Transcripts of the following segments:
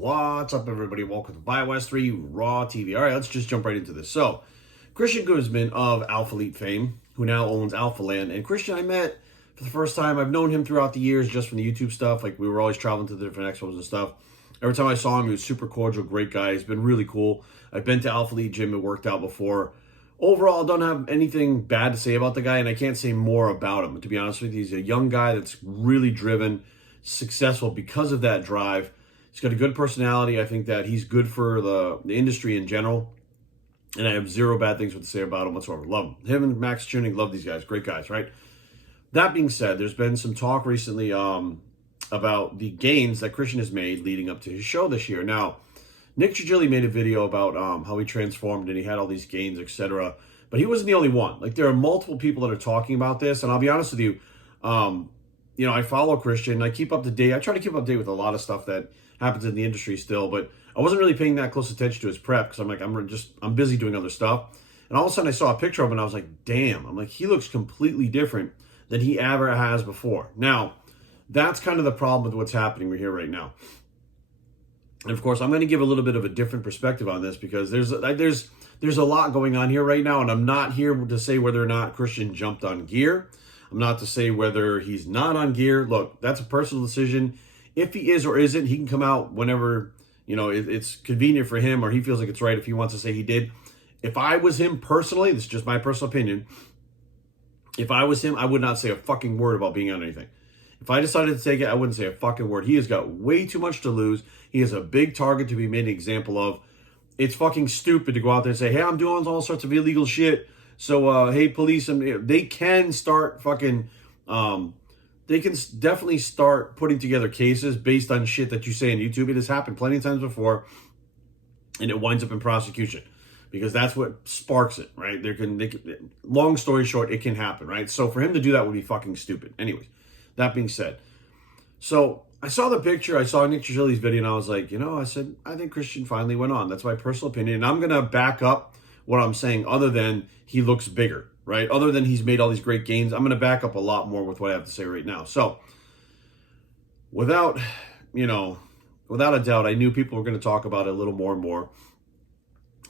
What's up, everybody? Welcome to BioWest 3 Raw TV. All right, let's just jump right into this. So, Christian Guzman of Alpha Elite fame, who now owns Alpha Land. And Christian, I met for the first time. I've known him throughout the years just from the YouTube stuff. Like, we were always traveling to the different expos and stuff. Every time I saw him, he was super cordial, great guy. He's been really cool. I've been to Alpha Elite Gym and worked out before. Overall, I don't have anything bad to say about the guy, and I can't say more about him. To be honest with you, he's a young guy that's really driven, successful because of that drive. He's got a good personality. I think that he's good for the industry in general, and I have zero bad things to say about him whatsoever. Love him. Him and Max Tuning, love these guys. Great guys, right? That being said, there's been some talk recently about the gains that Christian has made leading up to his show this year. Now, Nick Trigili made a video about how he transformed and he had all these gains, etc. But he wasn't the only one. Like, there are multiple people that are talking about this, and I'll be honest with you, I follow Christian. I keep up to date. I try to keep up to date with a lot of stuff that happens in the industry still, but I wasn't really paying that close attention to his prep because I'm busy doing other stuff. And all of a sudden I saw a picture of him and I was like, damn. I'm like, he looks completely different than he ever has before. Now, that's kind of the problem with what's happening here right now. And of course, I'm going to give a little bit of a different perspective on this because there's a lot going on here right now, and I'm not here to say whether or not Christian jumped on gear. I'm not to say whether he's not on gear. Look, that's a personal decision. If he is or isn't, he can come out whenever, it's convenient for him or he feels like it's right if he wants to say he did. If I was him personally, this is just my personal opinion, if I was him, I would not say a fucking word about being on anything. If I decided to take it, I wouldn't say a fucking word. He has got way too much to lose. He is a big target to be made an example of. It's fucking stupid to go out there and say, hey, I'm doing all sorts of illegal shit. So, hey, police, they can start fucking, they can definitely start putting together cases based on shit that you say on YouTube. It has happened plenty of times before, and it winds up in prosecution because that's what sparks it, right? Long story short, it can happen, right? So for him to do that would be fucking stupid. Anyways, that being said, so I saw the picture, I saw Nick Trigili's video, and I was like, I think Christian finally went on. That's my personal opinion, and I'm going to back up what I'm saying other than he looks bigger, right? Other than he's made all these great gains, I'm going to back up a lot more with what I have to say right now. So, without a doubt, I knew people were going to talk about it a little more and more.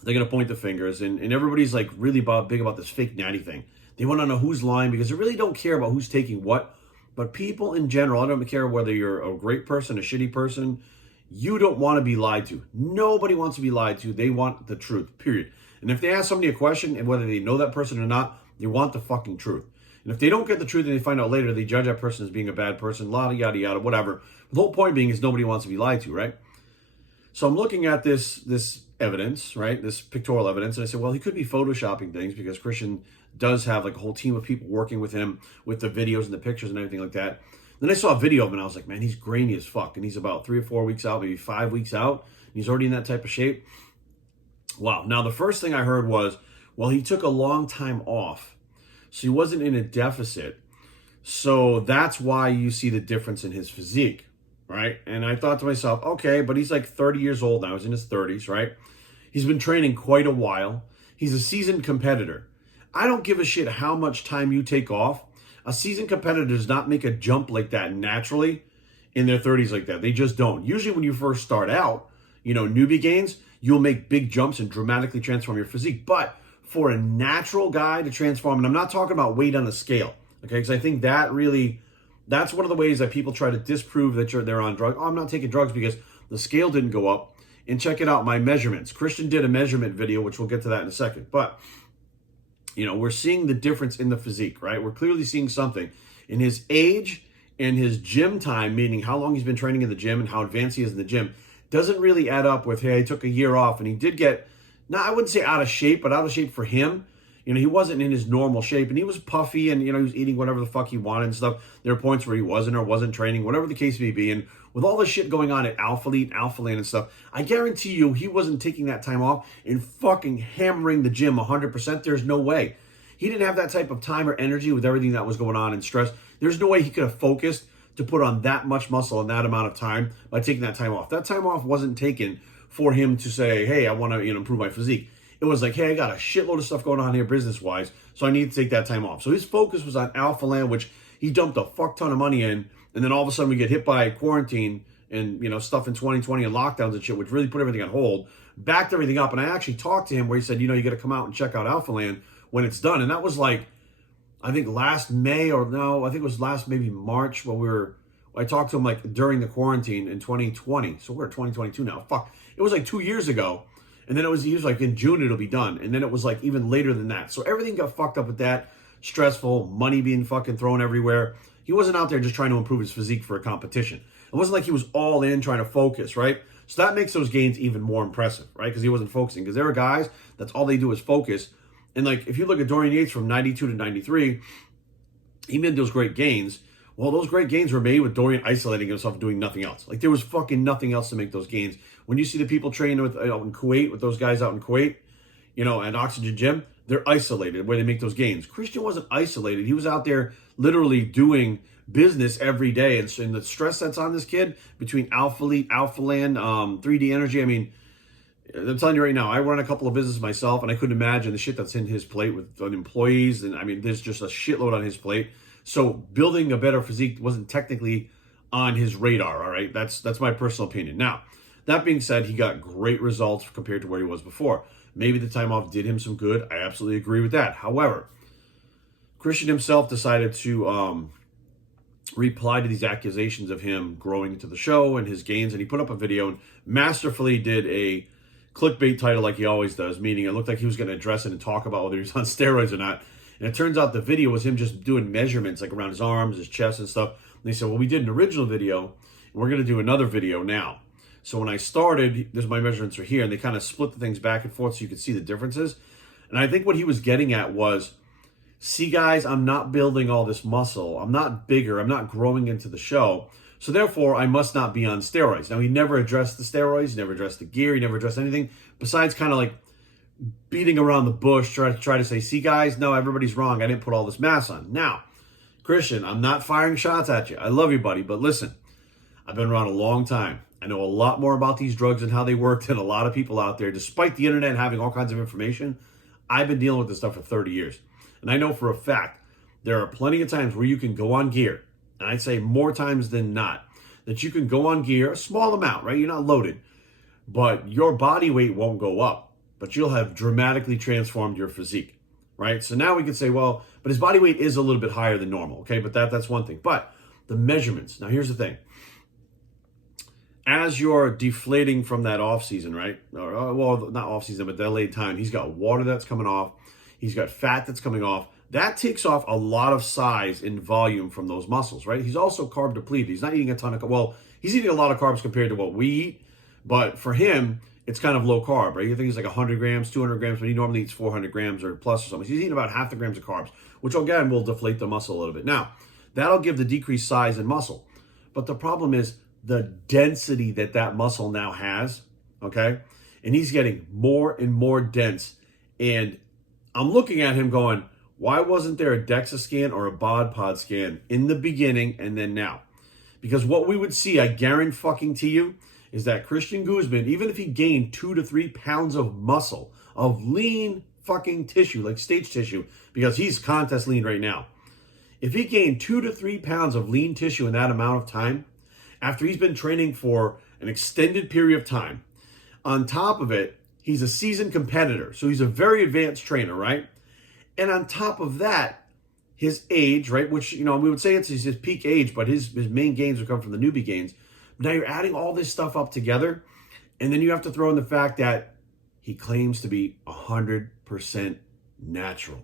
They're going to point the fingers, and everybody's like really big about this fake natty thing. They want to know who's lying because they really don't care about who's taking what. But people in general, I don't care whether you're a great person, a shitty person, you don't want to be lied to. Nobody wants to be lied to. They want the truth, period. And if they ask somebody a question, and whether they know that person or not, they want the fucking truth. And if they don't get the truth and they find out later, they judge that person as being a bad person, yada, yada, yada, whatever. The whole point being is nobody wants to be lied to, right? So I'm looking at this evidence, right? This pictorial evidence. And I said, well, he could be photoshopping things because Christian does have like a whole team of people working with him with the videos and the pictures and everything like that. Then I saw a video of him and I was like, man, he's grainy as fuck. And he's about 3 or 4 weeks out, maybe 5 weeks out. And he's already in that type of shape. Wow. Now, the first thing I heard was, well, he took a long time off. So he wasn't in a deficit. So that's why you see the difference in his physique, right? And I thought to myself, okay, but he's like 30 years old now. He's in his 30s, right? He's been training quite a while. He's a seasoned competitor. I don't give a shit how much time you take off. A seasoned competitor does not make a jump like that naturally in their 30s like that. They just don't. Usually when you first start out, newbie gains, you'll make big jumps and dramatically transform your physique. But for a natural guy to transform, and I'm not talking about weight on the scale, okay? Because I think that's one of the ways that people try to disprove that they're on drugs. Oh, I'm not taking drugs because the scale didn't go up. And check it out, my measurements. Christian did a measurement video, which we'll get to that in a second. But we're seeing the difference in the physique, right? We're clearly seeing something in his age and his gym time, meaning how long he's been training in the gym and how advanced he is in the gym, doesn't really add up with, hey, he took a year off and he did get, I wouldn't say out of shape, but out of shape for him. He wasn't in his normal shape and he was puffy and, he was eating whatever the fuck he wanted and stuff. There are points where he wasn't or wasn't training, whatever the case may be. And with all this shit going on at Alpha Elite, Alpha Land and stuff, I guarantee you he wasn't taking that time off and fucking hammering the gym 100%. There's no way. He didn't have that type of time or energy with everything that was going on and stress. There's no way he could have focused to put on that much muscle in that amount of time by taking that time off. That time off wasn't taken for him to say, hey, I want to improve my physique. It was like, hey, I got a shitload of stuff going on here business-wise, so I need to take that time off. So his focus was on Alpha Land, which he dumped a fuck ton of money in, and then all of a sudden we get hit by quarantine and stuff in 2020 and lockdowns and shit, which really put everything on hold, backed everything up. And I actually talked to him where he said, you got to come out and check out Alpha Land when it's done. And that was like, I think last May, or no, I think it was last maybe March when I talked to him like during the quarantine in 2020. So we're 2022 now. Fuck. It was like 2 years ago. And then he was like, in June it'll be done. And then it was like even later than that. So everything got fucked up with that. Stressful, money being fucking thrown everywhere. He wasn't out there just trying to improve his physique for a competition. It wasn't like he was all in trying to focus, right? So that makes those gains even more impressive, right? Because he wasn't focusing. Because there are guys, that's all they do is focus. And like, if you look at Dorian Yates from 92 to 93, he made those great gains. Well, those great gains were made with Dorian isolating himself and doing nothing else. Like, there was fucking nothing else to make those gains. When you see the people training with out in Kuwait, with those guys out in Kuwait, at Oxygen Gym, they're isolated where they make those gains. Christian wasn't isolated. He was out there literally doing business every day. And the stress that's on this kid between Alpha Elite, Alpha Land, 3D Energy, I mean, I'm telling you right now, I run a couple of businesses myself, and I couldn't imagine the shit that's in his plate with employees. And I mean, there's just a shitload on his plate. So building a better physique wasn't technically on his radar, all right? That's my personal opinion. Now, that being said, he got great results compared to where he was before. Maybe the time off did him some good. I absolutely agree with that. However, Christian himself decided to reply to these accusations of him growing into the show and his gains, and he put up a video and masterfully did a clickbait title like he always does, meaning it looked like he was going to address it and talk about whether he was on steroids or not. And it turns out the video was him just doing measurements like around his arms, his chest and stuff. And they said, well, we did an original video, and we're going to do another video now. So when I started, there's my measurements are here, and they kind of split the things back and forth so you could see the differences. And I think what he was getting at was, see guys, I'm not building all this muscle. I'm not bigger. I'm not growing into the show. So therefore, I must not be on steroids. Now, he never addressed the steroids. He never addressed the gear. He never addressed anything besides kind of like beating around the bush, try to say, see guys, no, everybody's wrong. I didn't put all this mass on. Now, Christian, I'm not firing shots at you. I love you, buddy. But listen, I've been around a long time. I know a lot more about these drugs and how they work than a lot of people out there. Despite the internet having all kinds of information, I've been dealing with this stuff for 30 years. And I know for a fact, there are plenty of times where you can go on gear, and I'd say more times than not, that you can go on gear, a small amount, right? You're not loaded, but your body weight won't go up, but you'll have dramatically transformed your physique, right? So now we can say, well, but his body weight is a little bit higher than normal, okay? But that's one thing. But the measurements, now here's the thing. As you're deflating from that off season, right? Or, well, not off season, but delayed time. He's got water that's coming off. He's got fat that's coming off. That takes off a lot of size and volume from those muscles, right? He's also carb depleted. He's not eating a ton of, well, he's eating a lot of carbs compared to what we eat, but for him, it's kind of low carb, right? You think he's like 100 grams, 200 grams, but he normally eats 400 grams or plus or something. He's eating about half the grams of carbs, which again will deflate the muscle a little bit. Now, that'll give the decreased size and muscle. But the problem is the density that muscle now has, okay? And he's getting more and more dense. And I'm looking at him going, why wasn't there a DEXA scan or a bod pod scan in the beginning and then now? Because what we would see, I guarantee you, is that Christian Guzman, even if he gained 2 to 3 pounds of muscle, of lean fucking tissue, like stage tissue, because he's contest lean right now. If he gained 2 to 3 pounds of lean tissue in that amount of time, after he's been training for an extended period of time, on top of it, he's a seasoned competitor. So he's a very advanced trainer, right? And on top of that, his age, right, which, we would say it's his peak age, but his main gains would come from the newbie gains. Now you're adding all this stuff up together, and then you have to throw in the fact that he claims to be 100% natural.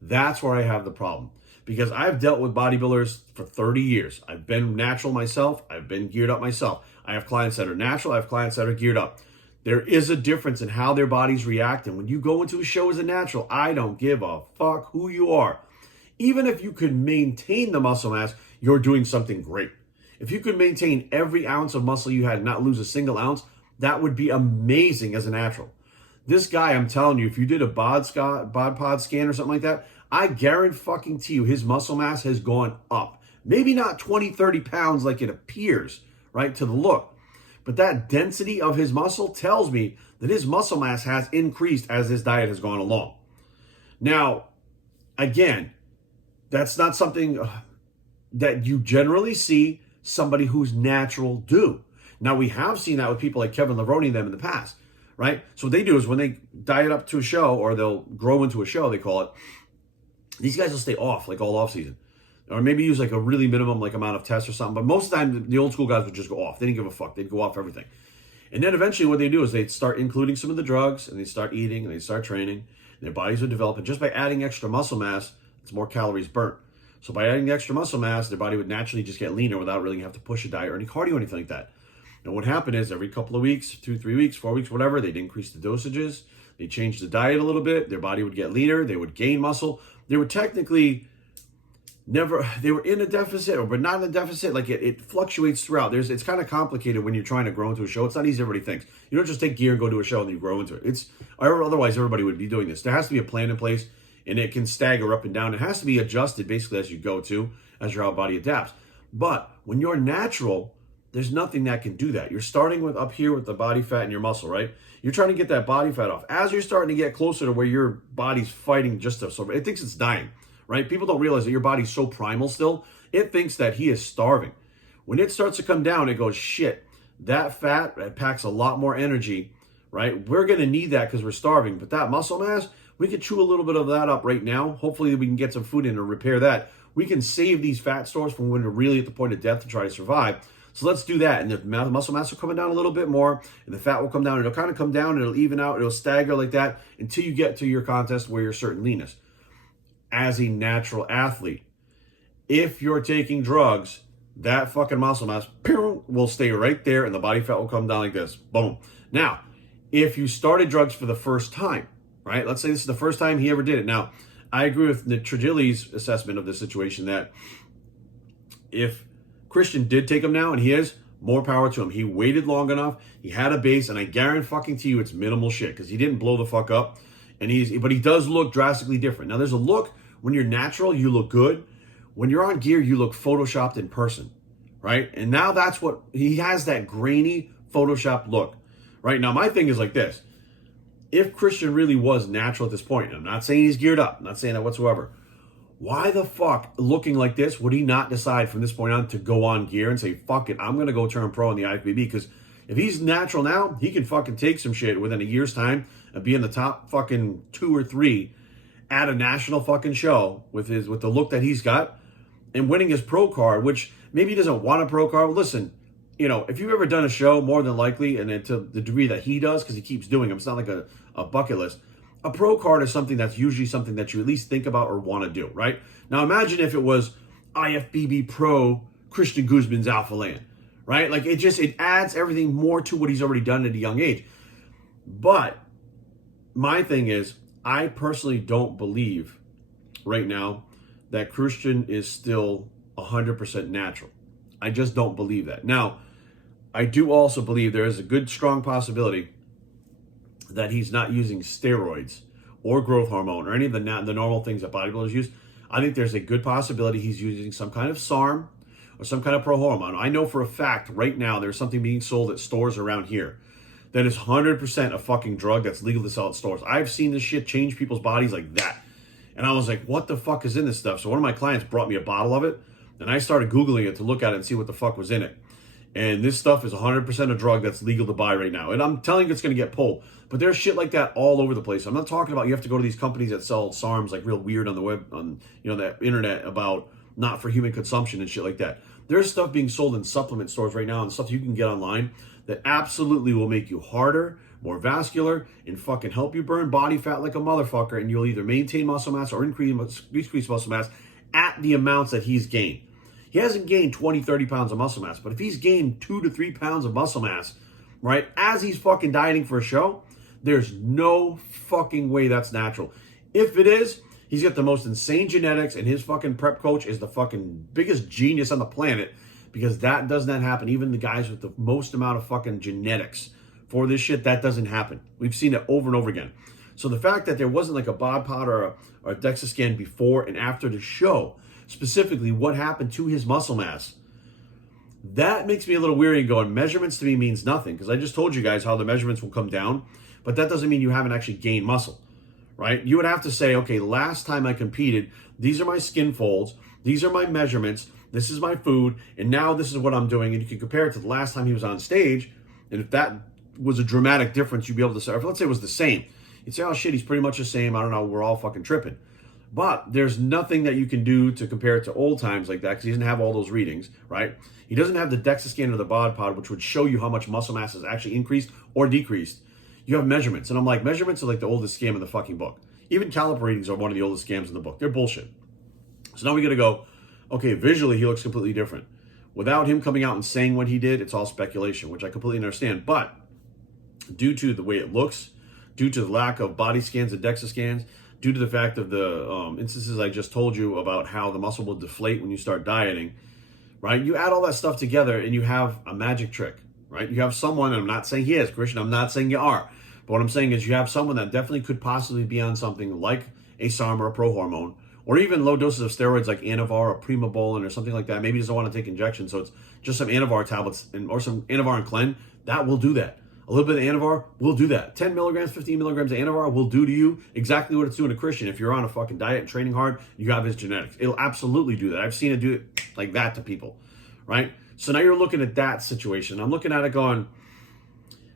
That's where I have the problem. Because I've dealt with bodybuilders for 30 years. I've been natural myself. I've been geared up myself. I have clients that are natural. I have clients that are geared up. There is a difference in how their bodies react. And when you go into a show as a natural, I don't give a fuck who you are. Even if you could maintain the muscle mass, you're doing something great. If you could maintain every ounce of muscle you had and not lose a single ounce, that would be amazing as a natural. This guy, I'm telling you, if you did a bod pod scan or something like that, I guarantee you his muscle mass has gone up. Maybe not 20, 30 pounds like it appears, right, to the look. But that density of his muscle tells me that his muscle mass has increased as his diet has gone along. Now, again, that's not something that you generally see somebody who's natural do. Now, we have seen that with people like Kevin Levrone and them in the past, right? So what they do is when they diet up to a show, or they'll grow into a show, they call it, these guys will stay off, like all off season. Or maybe use like a really minimum like amount of tests or something. But most of the time, the old school guys would just go off. They didn't give a fuck. They'd go off everything. And then eventually what they do is they'd start including some of the drugs, and they'd start eating, and they'd start training. And their bodies would develop. And just by adding extra muscle mass, it's more calories burnt. So by adding the extra muscle mass, their body would naturally just get leaner without really having to push a diet or any cardio or anything like that. And what happened is every couple of weeks, 2, 3 weeks, 4 weeks, whatever, they'd increase the dosages. They'd change the diet a little bit. Their body would get leaner. They would gain muscle. They were technically they were in a deficit, but not in a deficit. Like it fluctuates throughout. It's kind of complicated when you're trying to grow into a show. It's not easy as everybody thinks. You don't just take gear and go to a show and you grow into it. Otherwise everybody would be doing this. There has to be a plan in place, and it can stagger up and down. It has to be adjusted basically as you go to, as your body adapts. But when you're natural, there's nothing that can do that. You're starting with up here with the body fat and your muscle, right? You're trying to get that body fat off. As you're starting to get closer to where your body's fighting just to survive, it thinks it's dying. Right? People don't realize that your body's so primal still. It thinks that he is starving. When it starts to come down, it goes, shit, that fat packs a lot more energy, right? We're going to need that because we're starving. But that muscle mass, we could chew a little bit of that up right now. Hopefully we can get some food in to repair that. We can save these fat stores from when we're really at the point of death to try to survive. So let's do that. And the muscle mass will come down a little bit more, and the fat will come down. It'll kind of come down, and it'll even out. It'll stagger like that until you get to your contest where you're certain leanness. As a natural athlete, if you're taking drugs, that fucking muscle mass will stay right there, and the body fat will come down like this. Boom. Now, if you started drugs for the first time, right? Let's say this is the first time he ever did it. Now, I agree with Trigili's assessment of the situation that if Christian did take him now, and he is, more power to him. He waited long enough. He had a base, and I guarantee you it's minimal shit because he didn't blow the fuck up. But he does look drastically different. Now, there's a look when you're natural, you look good. When you're on gear, you look photoshopped in person, right? And now that's what he has, that grainy photoshopped look, right? Now, my thing is like this. If Christian really was natural at this point, and I'm not saying he's geared up, I'm not saying that whatsoever, why the fuck, looking like this, would he not decide from this point on to go on gear and say, fuck it, I'm going to go turn pro in the IFBB? Because if he's natural now, he can fucking take some shit within a year's time and be in the top fucking 2 or 3 at a national fucking show with the look that he's got and winning his pro card, which maybe he doesn't want a pro card. Listen, if you've ever done a show, more than likely, and then to the degree that he does, because he keeps doing them, it's not like a bucket list. A pro card is something that's usually something that you at least think about or want to do, right? Now imagine if it was IFBB Pro Christian Guzman's Alpha Land, right? Like it adds everything more to what he's already done at a young age. But my thing is, I personally don't believe right now that Christian is still 100% natural. I just don't believe that. Now, I do also believe there is a good, strong possibility that he's not using steroids or growth hormone or any of the normal things that bodybuilders use. I think there's a good possibility he's using some kind of SARM or some kind of pro hormone. I know for a fact right now there's something being sold at stores around here that is 100% a fucking drug that's legal to sell at stores. I've seen this shit change people's bodies like that. And I was like, what the fuck is in this stuff? So one of my clients brought me a bottle of it, and I started Googling it to look at it and see what the fuck was in it. And this stuff is 100% a drug that's legal to buy right now. And I'm telling you it's going to get pulled. But there's shit like that all over the place. I'm not talking about you have to go to these companies that sell SARMs like real weird on the web, on the internet about not for human consumption and shit like that. There's stuff being sold in supplement stores right now and stuff you can get online that absolutely will make you harder, more vascular, and fucking help you burn body fat like a motherfucker, and you'll either maintain muscle mass or increase muscle mass at the amounts that he's gained. He hasn't gained 20, 30 pounds of muscle mass, but if he's gained 2 to 3 pounds of muscle mass, right, as he's fucking dieting for a show, there's no fucking way that's natural. If it is, he's got the most insane genetics, and his fucking prep coach is the fucking biggest genius on the planet, because that does not happen. Even the guys with the most amount of fucking genetics for this shit, that doesn't happen. We've seen it over and over again. So the fact that there wasn't like a bod pod or a DEXA scan before and after the show, specifically what happened to his muscle mass, that makes me a little weary and going, measurements to me means nothing, because I just told you guys how the measurements will come down, but that doesn't mean you haven't actually gained muscle, right? You would have to say, okay, last time I competed, these are my skin folds, these are my measurements, This is my food, and now this is what I'm doing. And you can compare it to the last time he was on stage, and if that was a dramatic difference, you'd be able to say, or let's say it was the same. You'd say, oh shit, he's pretty much the same. I don't know, we're all fucking tripping. But there's nothing that you can do to compare it to old times like that because he doesn't have all those readings, right? He doesn't have the DEXA scan or the bod pod, which would show you how much muscle mass has actually increased or decreased. You have measurements. And I'm like, measurements are like the oldest scam in the fucking book. Even caliper readings are one of the oldest scams in the book. They're bullshit. So now we got to go, okay, visually he looks completely different. Without him coming out and saying what he did, it's all speculation, which I completely understand. But due to the way it looks, due to the lack of body scans and DEXA scans, due to the fact of the instances I just told you about how the muscle will deflate when you start dieting, right? You add all that stuff together and you have a magic trick, right? You have someone, and I'm not saying he is, Christian, I'm not saying you are, but what I'm saying is you have someone that definitely could possibly be on something like a SARM or a pro-hormone, or even low doses of steroids like Anavar or Primobolan or something like that. Maybe he doesn't want to take injections, so it's just some Anavar tablets or some Anavar and Clen. That will do that. A little bit of Anavar will do that. 10 milligrams, 15 milligrams of Anavar will do to you exactly what it's doing to Christian. If you're on a fucking diet and training hard, you have his genetics. It'll absolutely do that. I've seen it do it like that to people, right? So now you're looking at that situation. I'm looking at it going,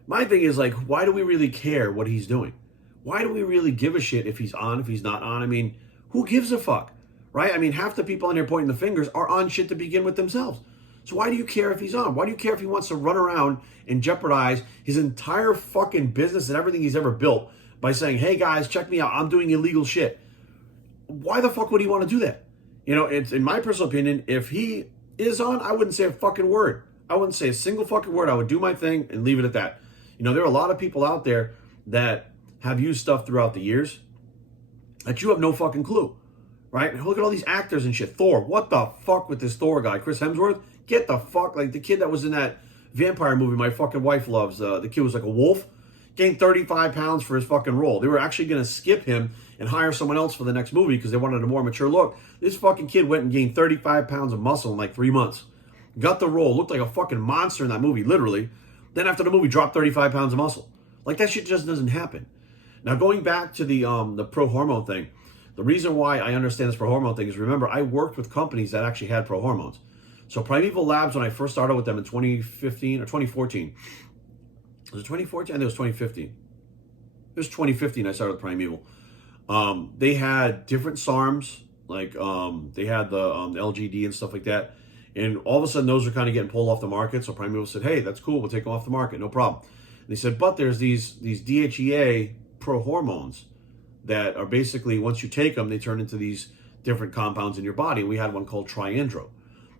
my thing is like, why do we really care what he's doing? Why do we really give a shit if he's on, if he's not on? I mean, who gives a fuck, right? I mean, half the people on here pointing the fingers are on shit to begin with themselves. So why do you care if he's on? Why do you care if he wants to run around and jeopardize his entire fucking business and everything he's ever built by saying, hey guys, check me out, I'm doing illegal shit? Why the fuck would he want to do that? You know, it's in my personal opinion, if he is on, I wouldn't say a fucking word. I wouldn't say a single fucking word. I would do my thing and leave it at that. You know, there are a lot of people out there that have used stuff throughout the years that you have no fucking clue, right? Look at all these actors and shit. Thor, what the fuck with this Thor guy? Chris Hemsworth? Get the fuck, like the kid that was in that vampire movie my fucking wife loves. The kid was like a wolf. Gained 35 pounds for his fucking role. They were actually going to skip him and hire someone else for the next movie because they wanted a more mature look. This fucking kid went and gained 35 pounds of muscle in like 3 months. Got the role. Looked like a fucking monster in that movie, literally. Then after the movie, dropped 35 pounds of muscle. Like that shit just doesn't happen. Now going back to the pro-hormone thing, the reason why I understand this pro-hormone thing is, remember, I worked with companies that actually had pro-hormones. So Primeval Labs, when I first started with them in 2015 or 2014, was it 2014? I think it was 2015. It was 2015 I started with Primeval. They had different SARMs, like they had the LGD and stuff like that. And all of a sudden, those are kind of getting pulled off the market. So Primeval said, hey, that's cool. We'll take them off the market. No problem. And they said, but there's these DHEA pro-hormones that are basically, once you take them, they turn into these different compounds in your body. We had one called Triandro.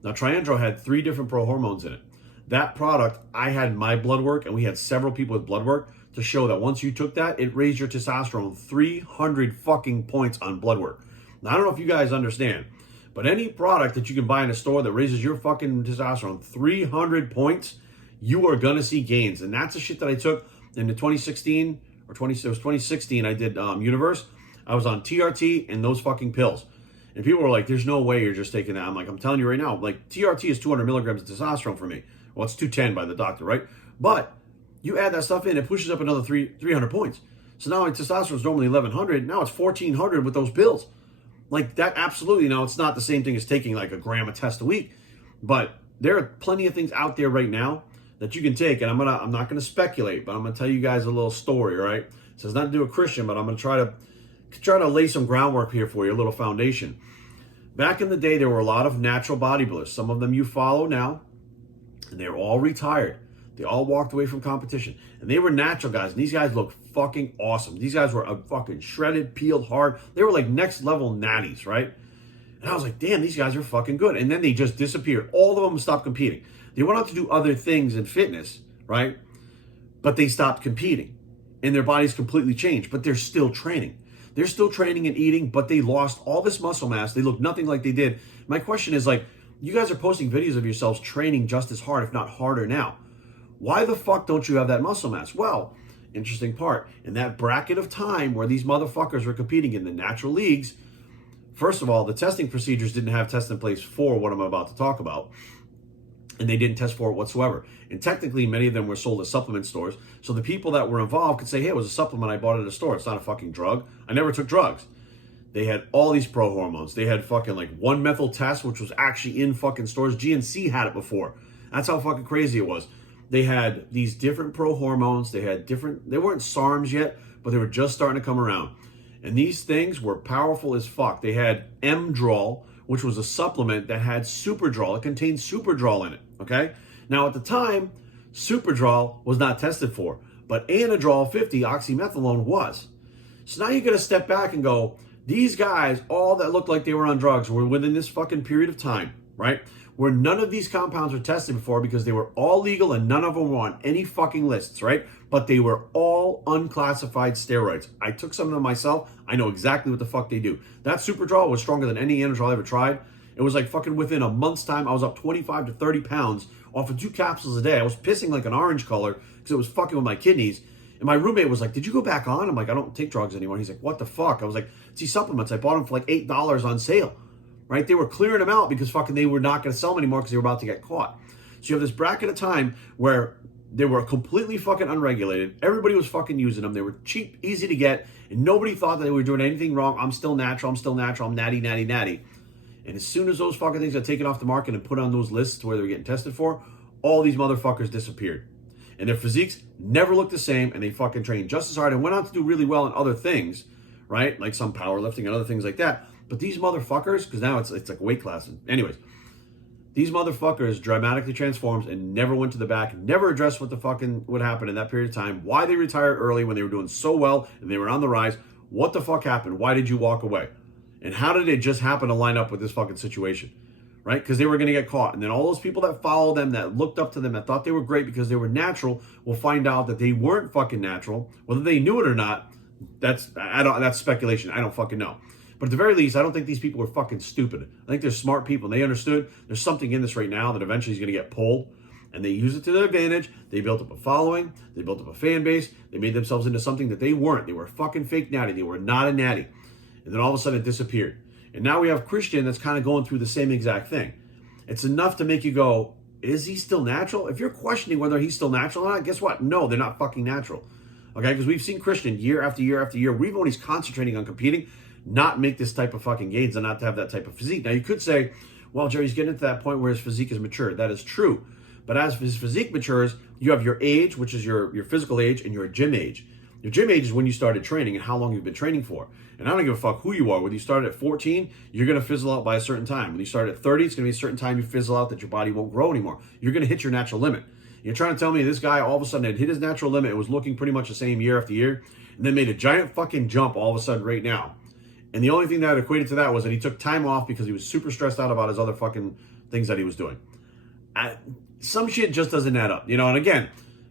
Now, Triandro had 3 different pro-hormones in it. That product, I had in my blood work, and we had several people with blood work to show that once you took that, it raised your testosterone 300 fucking points on blood work. Now, I don't know if you guys understand, but any product that you can buy in a store that raises your fucking testosterone 300 points, you are going to see gains. And that's the shit that I took in the 2016, or it was 2016, I did Universe. I was on TRT and those fucking pills. And people were like, there's no way you're just taking that. I'm like, I'm telling you right now, like TRT is 200 milligrams of testosterone for me. Well, it's 210 by the doctor, right? But you add that stuff in, it pushes up another 300 points. So now my testosterone is normally 1100. Now it's 1400 with those pills. Like that, absolutely. Now it's not the same thing as taking like a gram of test a week, but there are plenty of things out there right now that you can take. And I'm not gonna speculate, but I'm gonna tell you guys a little story, right? So it's not to do with Christian, but I'm gonna try to lay some groundwork here for you, a little foundation. Back in the day, there were a lot of natural bodybuilders. Some of them you follow now, and they're all retired. They all walked away from competition. And they were natural guys, and these guys looked fucking awesome. These guys were fucking shredded, peeled hard. They were like next level natties, right? And I was like, damn, these guys are fucking good. And then they just disappeared. All of them stopped competing. They went out to do other things in fitness, right? But they stopped competing. And their bodies completely changed, but they're still training. They're still training and eating, but they lost all this muscle mass. They look nothing like they did. My question is like, you guys are posting videos of yourselves training just as hard, if not harder now. Why the fuck don't you have that muscle mass? Well, interesting part. In that bracket of time where these motherfuckers were competing in the natural leagues, first of all, the testing procedures didn't have tests in place for what I'm about to talk about. And they didn't test for it whatsoever. And technically, many of them were sold at supplement stores. So the people that were involved could say, hey, it was a supplement I bought at a store. It's not a fucking drug. I never took drugs. They had all these pro hormones. They had fucking like 1-methyl test, which was actually in fucking stores. GNC had it before. That's how fucking crazy it was. They had these different pro hormones. They weren't SARMs yet, but they were just starting to come around. And these things were powerful as fuck. They had M-Drol, which was a supplement that had Superdrol. It contained Superdrol in it, okay? Now, at the time, Superdrol was not tested for, but Anadrol 50, oxymethylone, was. So now you got to step back and go, these guys, all that looked like they were on drugs, were within this fucking period of time, right? Where none of these compounds were tested before because they were all legal and none of them were on any fucking lists, right? But they were all unclassified steroids. I took some of them myself. I know exactly what the fuck they do. That Superdrol was stronger than any Anadrol I ever tried. It was like fucking within a month's time, I was up 25 to 30 pounds off of 2 capsules a day. I was pissing like an orange color because it was fucking with my kidneys. And my roommate was like, did you go back on? I'm like, I don't take drugs anymore. He's like, what the fuck? I was like, it's these supplements. I bought them for like $8 on sale, right? They were clearing them out because fucking they were not going to sell them anymore because they were about to get caught. So you have this bracket of time where they were completely fucking unregulated. Everybody was fucking using them. They were cheap, easy to get, and nobody thought that they were doing anything wrong. I'm still natural. I'm natty, natty, natty. And as soon as those fucking things got taken off the market and put on those lists where they were getting tested for, all these motherfuckers disappeared. And their physiques never looked the same, and they fucking trained just as hard and went on to do really well in other things, right? Like some powerlifting and other things like that. But these motherfuckers, because now it's like weight classes. Anyways, these motherfuckers dramatically transformed and never went to the back, never addressed what happened in that period of time, why they retired early when they were doing so well and they were on the rise. What the fuck happened? Why did you walk away? And how did it just happen to line up with this fucking situation? Right? Because they were going to get caught. And then all those people that followed them, that looked up to them, that thought they were great because they were natural, will find out that they weren't fucking natural. Whether they knew it or not, that's speculation. I don't fucking know. But at the very least, I don't think these people were fucking stupid. I think they're smart people. And they understood there's something in this right now that eventually is going to get pulled. And they use it to their advantage. They built up a following. They built up a fan base. They made themselves into something that they weren't. They were fucking fake natty. They were not a natty. And then all of a sudden it disappeared. And now we have Christian that's kind of going through the same exact thing. It's enough to make you go, is he still natural? If you're questioning whether he's still natural or not, guess what? No, they're not fucking natural. Okay, because we've seen Christian year after year after year, even when he's concentrating on competing, not make this type of fucking gains and not to have that type of physique. Now you could say, well, Jerry's getting to that point where his physique is mature. That is true. But as his physique matures, you have your age, which is your physical age, and your gym age. Your gym age is when you started training and how long you've been training for. And I don't give a fuck who you are. Whether you started at 14, you're going to fizzle out by a certain time. When you start at 30, it's going to be a certain time you fizzle out that your body won't grow anymore. You're going to hit your natural limit. You're trying to tell me this guy all of a sudden had hit his natural limit and was looking pretty much the same year after year, and then made a giant fucking jump all of a sudden right now. And the only thing that equated to that was that he took time off because he was super stressed out about his other fucking things that he was doing. Some shit just doesn't add up, you know. And again,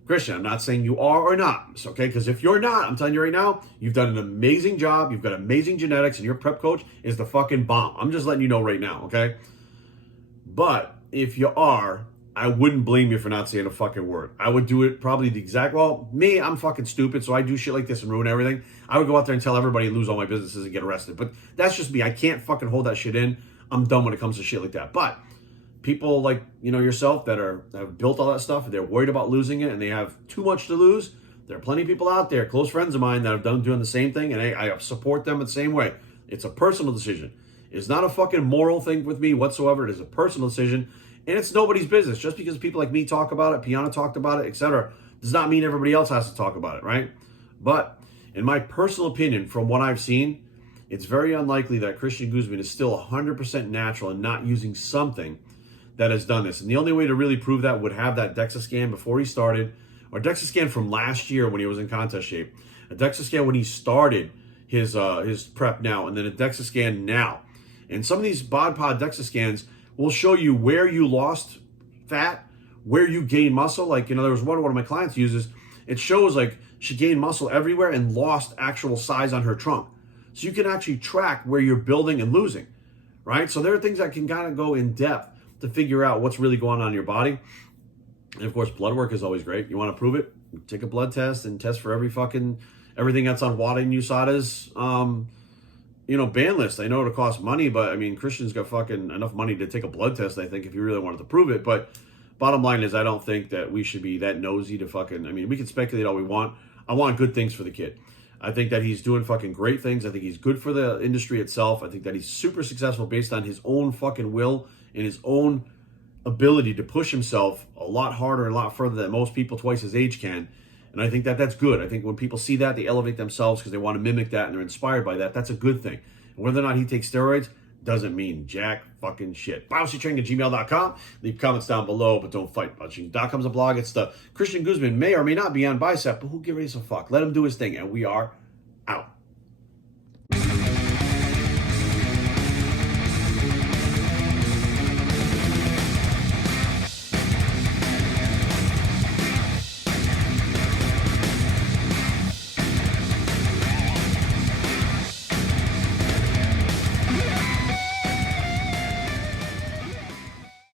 Christian, I'm not saying you are or not, okay? Because if you're not, I'm telling you right now, you've done an amazing job. You've got amazing genetics, and your prep coach is the fucking bomb. I'm just letting you know right now, okay? But if you are, I wouldn't blame you for not saying a fucking word. I would do it probably the exact, well, me, I'm fucking stupid, so I do shit like this and ruin everything. I would go out there and tell everybody and lose all my businesses and get arrested. But that's just me. I can't fucking hold that shit in. I'm dumb when it comes to shit like that. But people like, you know, yourself that have built all that stuff, they're worried about losing it and they have too much to lose. There are plenty of people out there, close friends of mine, that have done doing the same thing, and I support them the same way. It's a personal decision. It's not a fucking moral thing with me whatsoever. It is a personal decision, and it's nobody's business. Just because people like me talk about it, Piana talked about it, etc., does not mean everybody else has to talk about it, right? But in my personal opinion, from what I've seen, it's very unlikely that Christian Guzman is still 100% natural and not using something that has done this. And the only way to really prove that would have that DEXA scan before he started, or DEXA scan from last year when he was in contest shape, a DEXA scan when he started his prep now, and then a DEXA scan now. And some of these bod pod DEXA scans will show you where you lost fat, where you gained muscle. Like, you know, there was one of my clients uses, it shows like she gained muscle everywhere and lost actual size on her trunk. So you can actually track where you're building and losing, right? So there are things that can kind of go in depth to figure out what's really going on in your body. And of course, blood work is always great. You want to prove it? Take a blood test and test for everything that's on WADA and USADA's, ban list. I know it'll cost money, but I mean, Christian's got fucking enough money to take a blood test, I think, if you really wanted to prove it. But bottom line is, I don't think that we should be that nosy to fucking, I mean, we can speculate all we want. I want good things for the kid. I think that he's doing fucking great things. I think he's good for the industry itself. I think that he's super successful based on his own fucking will and his own ability to push himself a lot harder and a lot further than most people twice his age can. And I think that that's good. I think when people see that, they elevate themselves because they want to mimic that and they're inspired by that. That's a good thing. And whether or not he takes steroids doesn't mean jack fucking shit. BiwesleyTraining@gmail.com. Leave comments down below, but don't fight. Punching.com's a blog. It's the Christian Guzman may or may not be on bicep, but who gives a fuck? Let him do his thing, and we are out.